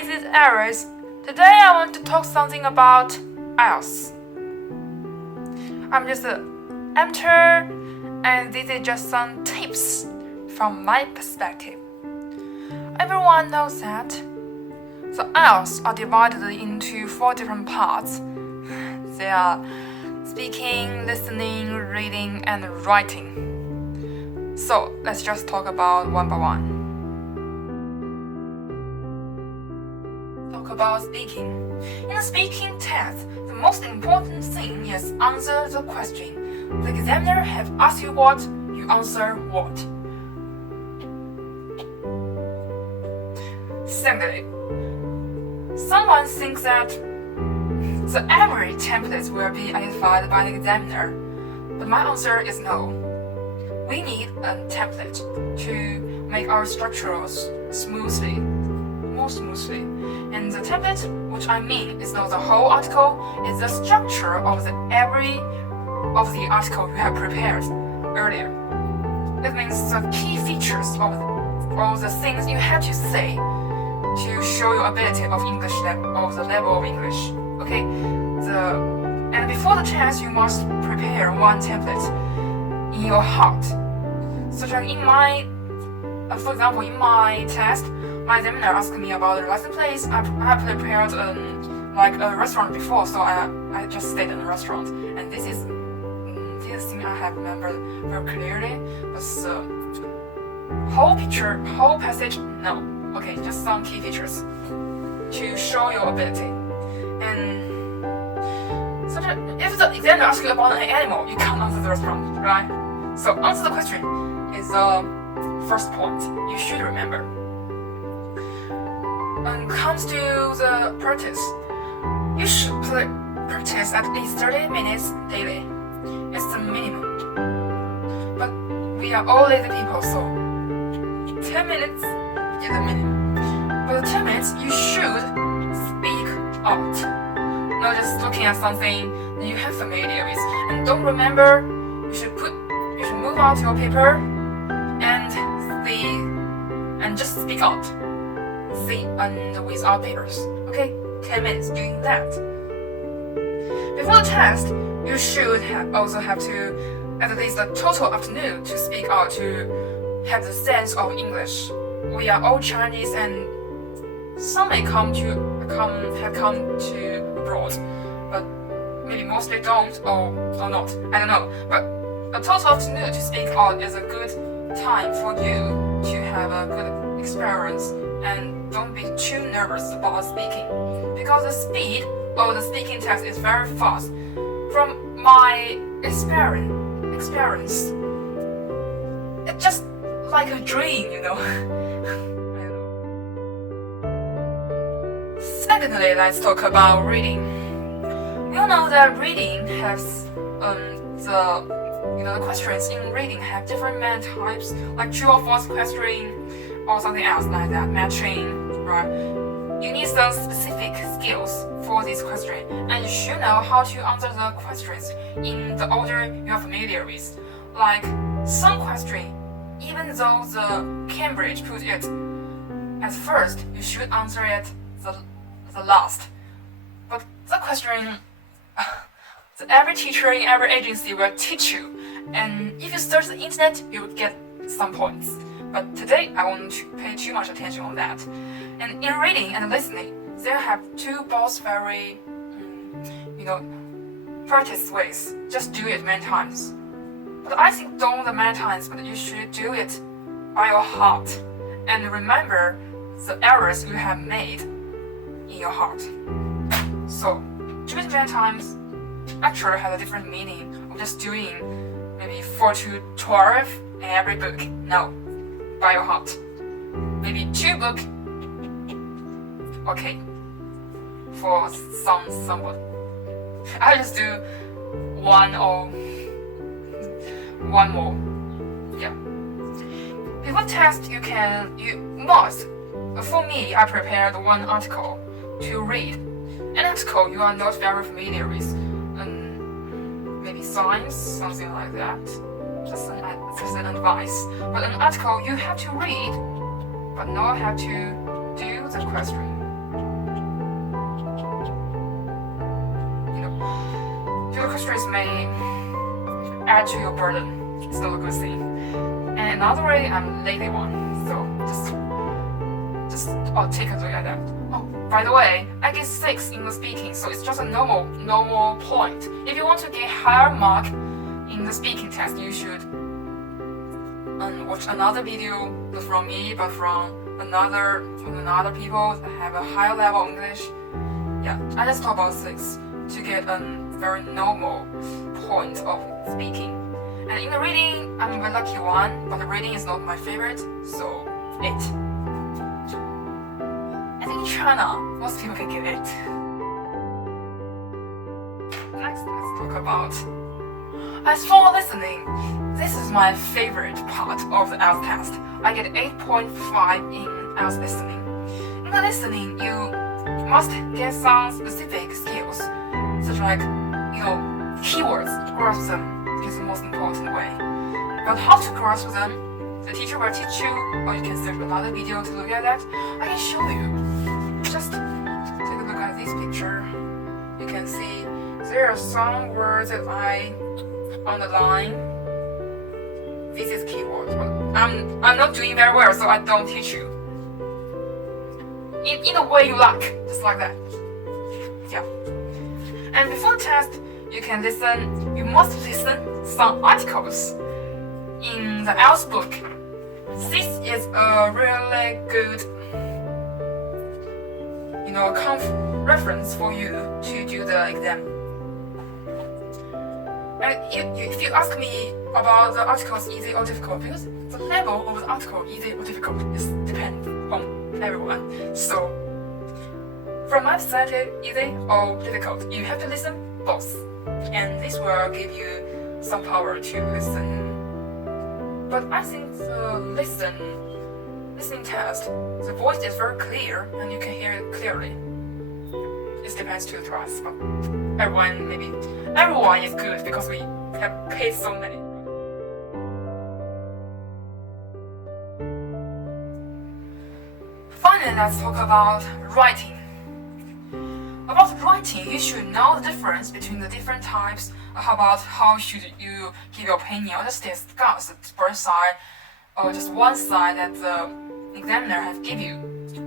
this is Iris. Today I want to talk something about Ielts. I'm just an amateur, and this is just some tips from my perspective. Everyone knows that the Ielts are divided into 4 different parts. They are speaking, listening, reading, and writing. So let's just talk about one by one. Talk about speaking. In a speaking test, the most important thing is answer the question. The examiner have asked you what, you answer what. Secondly, someone thinks that the average templates will be identified by the examiner, but my answer is no. We need a template to make our structures more smoothly. And the template, which I mean is not the whole article, is the structure of every of the article you have prepared earlier. It means the key features of all the things you have to say to show your ability of English of the level of English. Okay, and before the test, you must prepare one template in your heart. Such as for example, in my test, my examiner asked me about the lesson place. I prepared like a restaurant before, so I just stayed in a restaurant, and this is thing I have remembered very clearly. But whole picture, whole passage, no. Okay, just some key features to show your ability. And so if the examiner asks you about an animal, you can't answer the restaurant, right? So answer the question is the first point you should remember. When it comes to the practice, you should practice at least 30 minutes daily. It's the minimum. But we are all lazy people, so 10 minutes is the minimum. But the 10 minutes, you should speak out, not just looking at something that you have familiar with. And don't remember, you should move out your paper and just speak out. See and without papers. Okay, 10 minutes doing that. Before the test, you should also have to at least a total afternoon to speak out to have the sense of English. We are all Chinese, and some may have come to abroad, but maybe mostly don't or not. I don't know. But a total afternoon to speak out is a good time for you to have a good experience, and don't be too nervous about speaking, because the speed of the speaking test is very fast. From my experience, it's just like a dream, you know. Secondly, let's talk about reading. We all know that reading has the questions in reading have different main types, like true or false question or something else like that, matching, right? You need some specific skills for this question, and you should know how to answer the questions in the order you are familiar with. Like some question, even though the Cambridge put it at first, you should answer it the last. But the question, every teacher in every agency will teach you, and if you search the internet, you will get some points. But today, I won't pay too much attention on that. And in reading and listening, they have two both very, practice ways. Just do it many times. But I think don't the many times, but you should do it by your heart. And remember the errors you have made in your heart. So, do it many times actually has a different meaning of just doing maybe 4 to 12 in every book. No, by your heart. Maybe 2 books. Okay, for someone. I just do 1 or 1 more. Yeah. Before test, you must. For me, I prepared 1 article to read. An article you are not very familiar with, maybe science, something like that. Just an advice. But an article you have to read, but not have to do the question. worries may add to your burden. It's not a good thing. And another way, I'm a lazy one. So just take a look at that. Oh, by the way, I get 6 in the speaking, so it's just a normal point. If you want to get higher mark in the speaking test, you should watch another video, not from me, but from another people that have a higher level English. Yeah, I just talk about 6 to get a very normal point of speaking. And in the reading, I'm a lucky one, but the reading is not my favorite, so 8. I think in China, most people can get 8. Next, let's talk about. As for listening, this is my favorite part of the Ielts test. I get 8.5 in Ielts listening. In the listening, you must get some specific skills, such like, keywords, grasp them is the most important way. But how to grasp them, the teacher will teach you, or you can search another video to look at that. I can show you. Just take a look at this picture. You can see there are some words that I underline. This is keywords, but I'm not doing very well, so I don't teach you. In a way you like, just like that. Yeah. And before the test, you must listen some articles in the Ielts book. This is a really good, reference for you to do the exam. And if you ask me about the articles easy or difficult, because the level of the article easy or difficult depends on everyone. So from my perspective, easy or difficult, you have to listen both, and this will give you some power to listen. But I think the listening test, the voice is very clear and you can hear it clearly. It depends to us, but everyone is good because we have paid so many. Finally, let's talk about writing. About writing, you should know the difference between the different types. How should you give your opinion, or just discuss the first side, or just one side that the examiner has given you,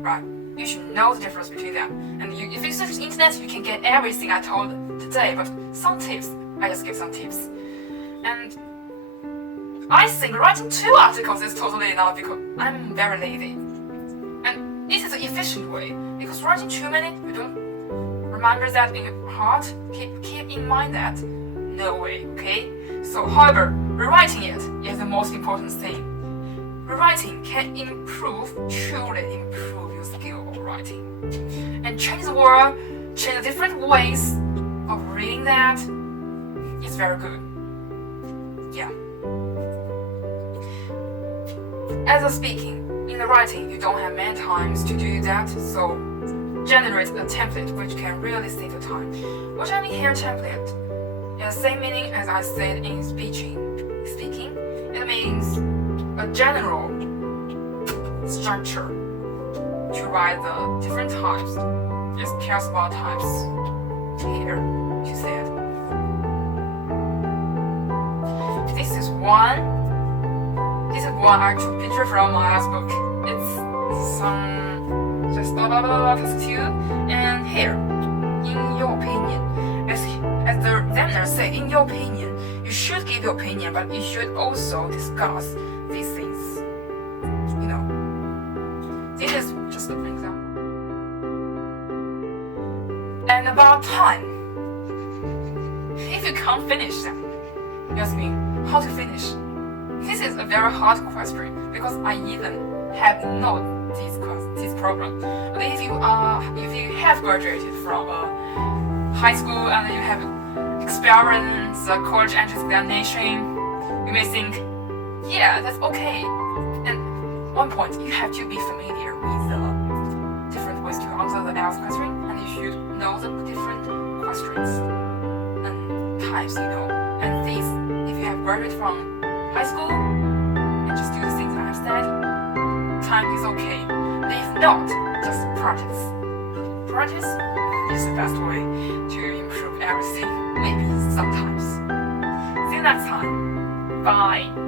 right? You should know the difference between them. And if you search the internet, you can get everything I told today, but some tips, I just give some tips. And I think writing 2 articles is totally enough because I'm very lazy. And this is an efficient way, because writing too many, you don't remember that in your heart. Keep in mind that. No way, okay? So, however, rewriting it is the most important thing. Rewriting can truly improve your skill of writing. And change the word, change the different ways of reading that. It's very good. Yeah. As a speaking, in the writing, you don't have many times to do that, so generate a template which can really save your time. What I mean here, template, is the same meaning as I said in speaking. It means a general structure to write the different types. Just tells about types. Here, you said. This is one actual picture from my last book. It's some just task 2, and here, in your opinion, as the examiner said, in your opinion, you should give your opinion, but you should also discuss these things. This is just an example. And about time, if you can't finish them, you ask me how to finish. This is a very hard question because I even have not this problem. But if you have graduated from high school and you have experienced the college entrance examination, you may think, yeah, that's okay. And one point, you have to be familiar with the different ways to answer the Ielts question, and you should know the different questions and types, And these, if you have graduated from high school and just do the things I've said, time is okay. But if not, just practice. Practice is the best way to improve everything, maybe sometimes. Bye.